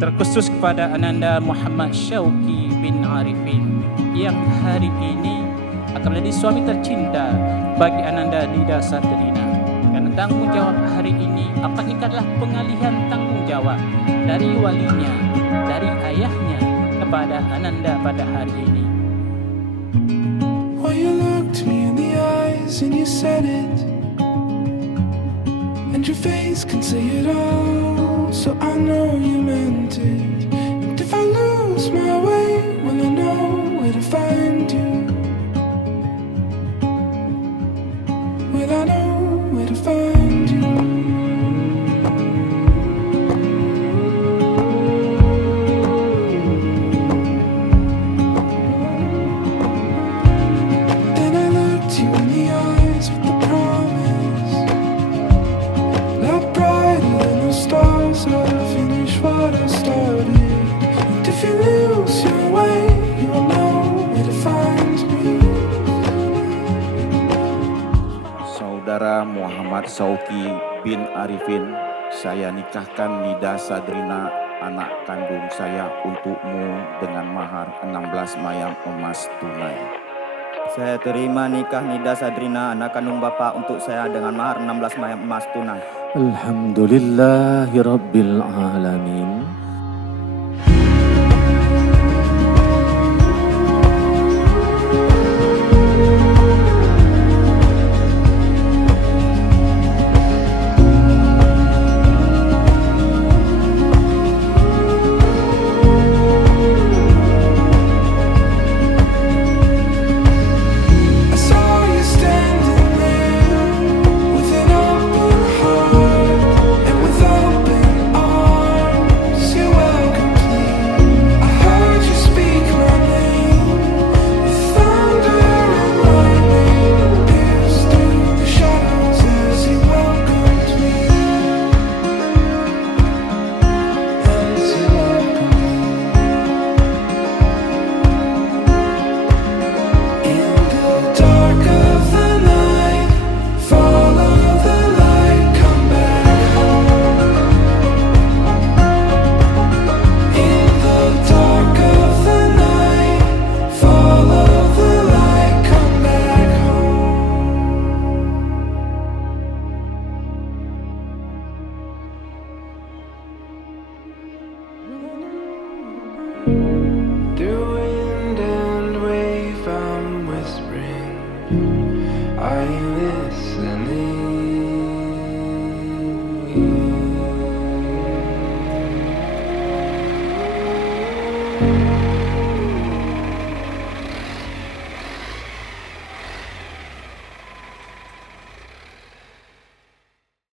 terkhusus kepada Ananda Muhammad Syauki bin Arifin yang hari ini akan menjadi suami tercinta bagi Ananda Nida Sadrina. Karena tanggung jawab hari ini adalah pengalihan tanggung jawab dari walinya, dari ayahnya kepada Ananda pada hari ini. Well, you looked me in the eyes and you said it, and your face can say it all, so I know you meant it. And if I lose my way, will I know where to find you? Will I know where to find you? Then I looked you in the eyes with the promise, not brighter than the stars, I'll finish what I started. And if you lose your way, you'll know where to find me. Saudara Muhammad Syauki bin Arifin, saya nikahkan Nida Sadrina, anak kandung saya, untukmu dengan mahar 16 mayang emas tunai. Saya terima nikah Nida Sadrina, anak kandung Bapak, untuk saya dengan mahar 16 mayang emas tunai. Alhamdulillahirabbil alamin. I saw you standing there with an open heart and with open arms. You welcomed me. I heard you speak my name. The thunder and lightning pierced through the shadows as you welcomed me. As you welcomed me. In the dark of the night, follow the light, come back home. In the dark of the night, follow the light, come back home.